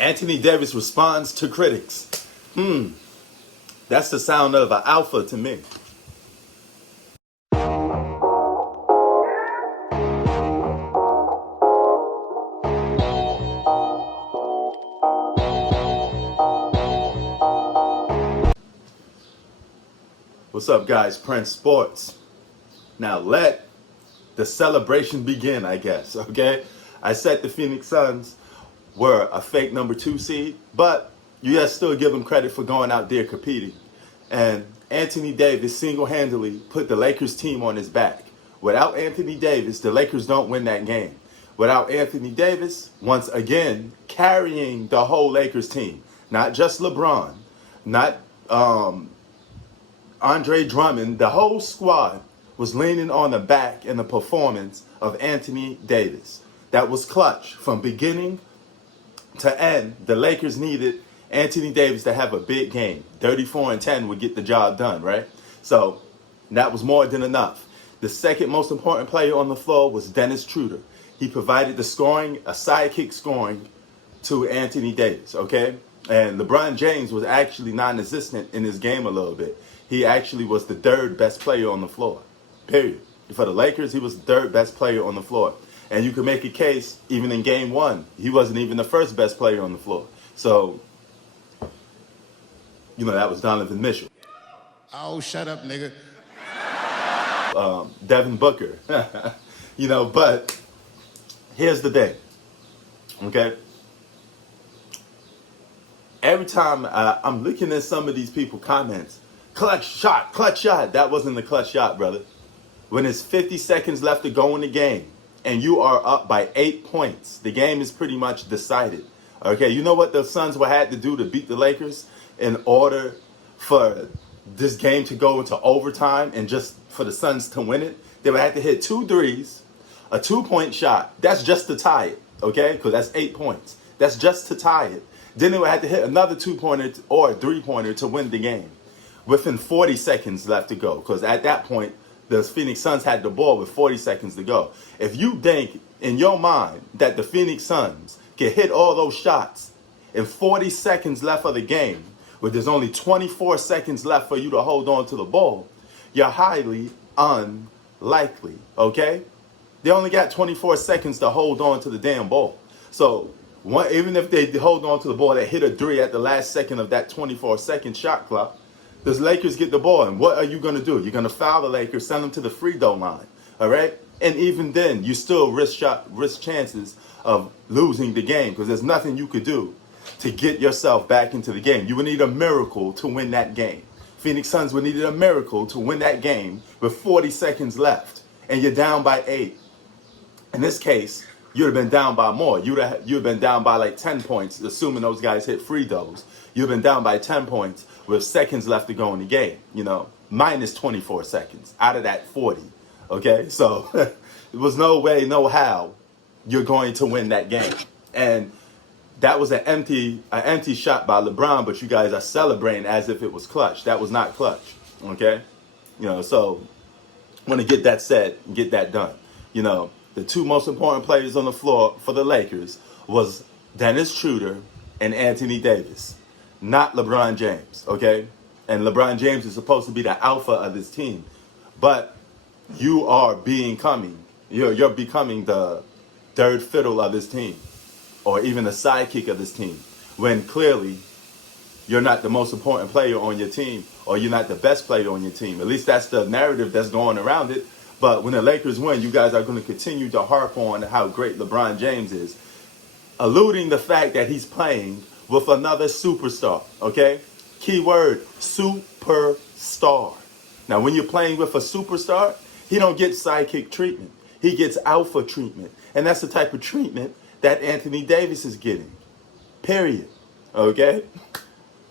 Anthony Davis responds to critics. That's the sound of an alpha to me. What's up, guys? Prince Sports. Now let the celebration begin, I guess, okay? I said the Phoenix Suns were a fake number 2 seed, but you guys still give them credit for going out there competing. And Anthony Davis single-handedly put the Lakers team on his back. Without Anthony Davis, the Lakers don't win that game. Without Anthony Davis, once again, carrying the whole Lakers team. Not just LeBron, not Andre Drummond, the whole squad was leaning on the back and the performance of Anthony Davis. That was clutch. From beginning to end, the Lakers needed Anthony Davis to have a big game. 34-10 would get the job done, right? So that was more than enough. The second most important player on the floor was Dennis Schroeder. He provided the scoring, a sidekick scoring to Anthony Davis, okay? And LeBron James was actually non-existent in his game a little bit. He actually was the third best player on the floor, period. For the Lakers, he was the third best player on the floor. And you can make a case, even in game one, he wasn't even the first best player on the floor. So, you know, that was Donovan Mitchell. Oh, shut up, nigga. Devin Booker. You know, but here's the thing, okay? Every time I'm looking at some of these people's comments, clutch shot. That wasn't the clutch shot, brother. When it's 50 seconds left to go in the game and you are up by 8 points, the game is pretty much decided. Okay, you know what the Suns would have to do to beat the Lakers in order for this game to go into overtime and just for the Suns to win it? They would have to hit 2 threes, a 2-point shot. That's just to tie it, okay? Because that's 8 points. That's just to tie it. Then they would have to hit another 2-pointer or a 3-pointer to win the game within 40 seconds left to go. Because at that point, the Phoenix Suns had the ball with 40 seconds to go. If you think in your mind that the Phoenix Suns can hit all those shots in 40 seconds left of the game, where there's only 24 seconds left for you to hold on to the ball, you're highly unlikely, okay? They only got 24 seconds to hold on to the damn ball. So even if they hold on to the ball, they hit a 3 at the last second of that 24-second shot clock, the Lakers get the ball, and what are you going to do? You're going to foul the Lakers, send them to the free throw line, all right? And even then, you still risk chances of losing the game because there's nothing you could do to get yourself back into the game. You would need a miracle to win that game. Phoenix Suns would need a miracle to win that game with 40 seconds left, and you're down by 8. In this case, you'd have been down by more. You'd have been down by like 10 points, assuming those guys hit free throws. You'd have been down by 10 points with seconds left to go in the game, you know, minus 24 seconds out of that 40, okay? So there was no way, no how you're going to win that game. And that was an empty shot by LeBron, but you guys are celebrating as if it was clutch. That was not clutch, okay? You know, so I want to get that said and get that done. You know, the two most important players on the floor for the Lakers was Dennis Schroeder and Anthony Davis, not LeBron James, okay? And LeBron James is supposed to be the alpha of this team, but you are you're becoming the third fiddle of this team, or even the sidekick of this team, when clearly you're not the most important player on your team, or you're not the best player on your team. At least that's the narrative that's going around it. But when the Lakers win, you guys are going to continue to harp on how great LeBron James is, alluding the fact that he's playing with another superstar, okay? Keyword, superstar. Now, when you're playing with a superstar, he don't get sidekick treatment. He gets alpha treatment. And that's the type of treatment that Anthony Davis is getting, period, okay?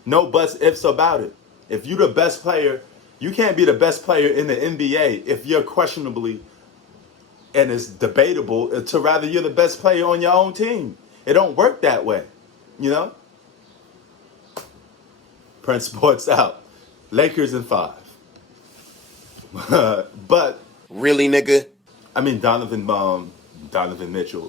No buts, ifs about it. If you're the best player, you can't be the best player in the NBA if you're questionably, and it's debatable, to rather you're the best player on your own team. It don't work that way, you know? Prince Sports out. Lakers in 5. But Really, nigga? I mean, Donovan Mitchell.